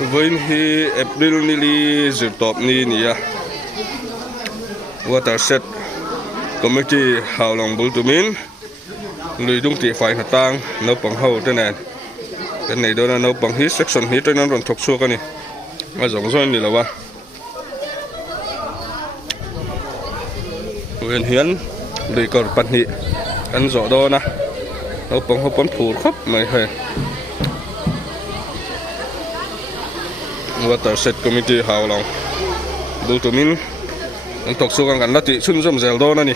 When he April nili zirtop ni niya watershed committee hawlong bultumin lui dung ti fai hatang no pang ho tenan kan nei dona no pang hi section hi tenan ron thok su ka ni ma jong zon ni lawa wen hian lui kor pat ni kan zo do na no pang ho pon phur khop mai he watershed committee hawlong bultumin an tok su kan lati chun zom zel do na ni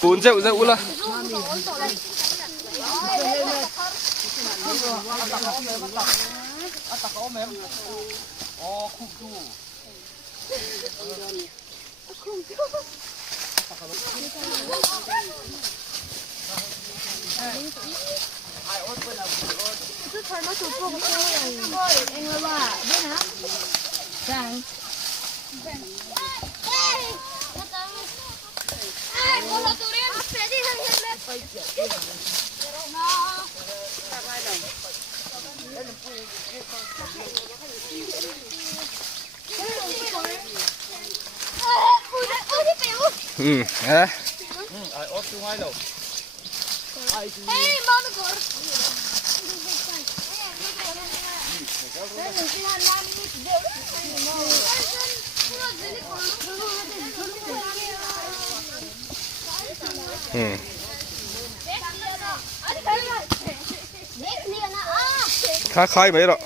Pun jauh jauh lah. Khá khai mấy rồi.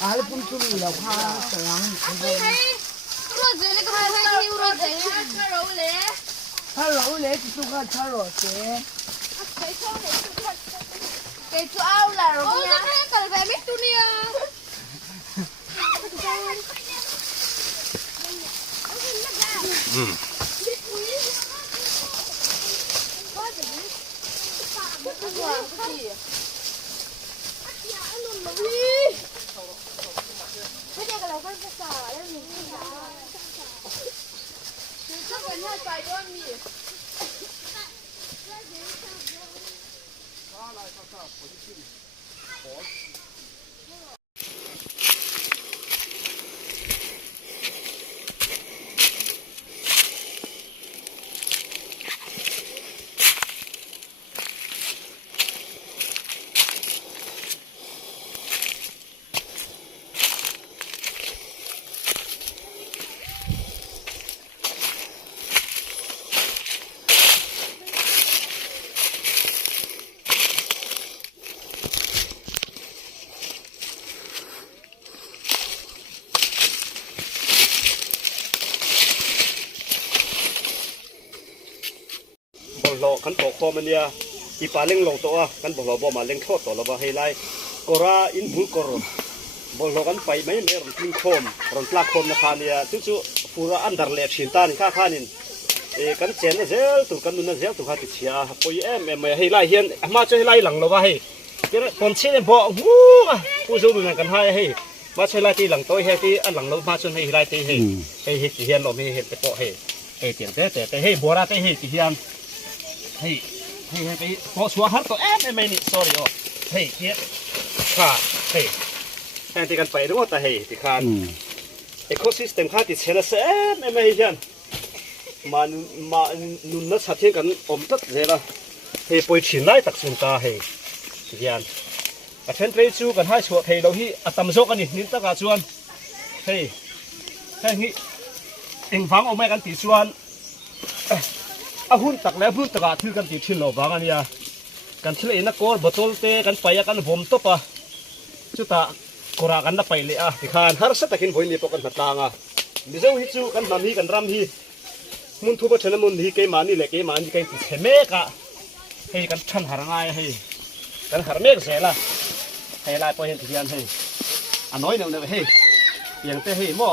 아래 뿜뿜이라고 하잖아. 잘 나오네. 지수가 잘 나왔대. Cái chú ao là rồi nha. Cần về biết tu nia. lo kan to ko mania I paling lo to a kan bo bo ma leng tho to lo ba he lai kora in bu kor bo lo kan pai mai mer tin khom ron pla khom na khania chu chu pura under le chin tan kha khanin e kan chen na zel tu kan nun na zel tu ha ti chia poi em he lai hian ma che lai lang lo ba he ke kon chi ne bo hu pu zo nun kan hai he ma che lai ti lang toi he ti an lang lo ma chun he lai ti he he ti hian lo mi he te po he e tiang te he bo ra te he ti hian heyไปพอชัวฮาร์ตัวไม่นี่ sorry อ๋อเฮ้ยเฮียค่ะเฮ้ยแทนที่กันไปรู้แต่เฮ้ยที่คานecosystem ข้าติดเชลเซไม่เฮียนมานุนนัดสัตย์กันอมตัดเจละเฮ้ยปอยชินไล่ตักสุนตาเฮ้ยเฮียนแต่เช่นไปจูกันให้ชัวเฮ้ยเราที่อัตมโซกันนี่นินตะกาชวนเฮ้ยแค่นี้เอ็งฟังเอาไม่กันติชวนหุ่นตักแล้วหุ่นตะกาถือกันติดชิ้นหลบางอันนี้กันเฉลยนักกอล์ฟบอทลเตกันไปกันผมตบจุดตะกรากันนับไปเลยที่ขานฮาร์สตักินบ่อยนี่ปกันหัดลางมิเจ้าฮิจูกันนำฮีกันรำฮีมุนทุบชนะมุนฮีเกมานี่แหละเกมานี่เกติดเมกะให้กันชันหาง่ายให้กันหาเมกเสียละให้ลายพอเห็นที่ยันให้อันน้อยเนี่ยให้อย่างแต่ให้หม้อ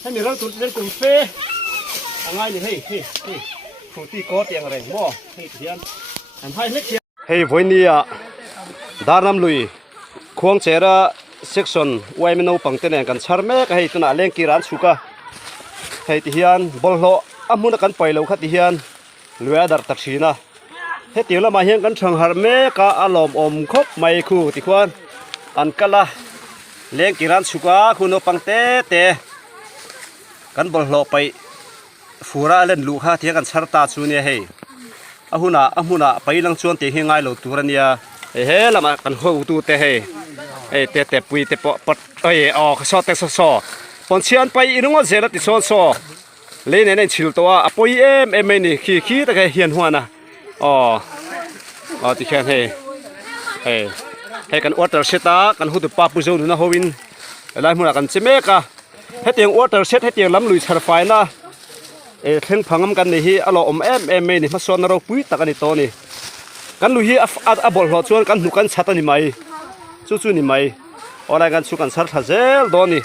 ให้มีร่างตุนเล่นกลุ่มเฟ่ง่ายนี่ให้ผู้ที่ก่อเตียงแรงหม้อให้ที่ยันอันให้เล็กเฮ้ยวันนี้ดารำลุยควงเจระเซ็กชันไว้ไม่นูปังเตนกันชาร์เมกให้ตัวน่าเลี้ยงกีรันสุกะให้ที่ยันบอลโลอามุนกันไปแล้วขัดที่ยันเลือดตัดชีนะให้ที่เรามาเห็นกันช่างฮาร์เมกะอารมณ์อมคบไม่คู่ที่ควรอันกันละเลี้ยงกีรันสุกะคุณนูปังเตกันบอลโลไปฟูระเล่นลูกฮะที่กันชาร์ตาชูเนี่ยให้อาหุน่ะไปลังชวนเตะให้ง่ายเราตัวเนี่ยเฮ้ละมากันหัวตัวเตะให้เตะปุยเตะปอดออกชอเตะซอปนเชียนไปอีนุ่งเสร็จติดซอเล่นในชิลตัวปุยเอ็มนี่ขี้ตะแกเฮียนหัวนะที่แค่ให้กันอวดเตอร์เซตกันหุ่นปาปุโจนุนะฮวินอะไรมุ่งกันเจเมกะให้เตียงอวดเตอร์เซตให้เตียงล้ำลุยชาร์ไฟนะเข่งพังกันนี่อารมณ์เอ็มนี่มาส่วนเราปุยตะกันนี่ตัวนี่กันลุยบอลหัวชวนกันหนุกันชัดนี่ไหมจู่นี่ไหมอะไรกันสู้กันชัดทัเซลโดนี่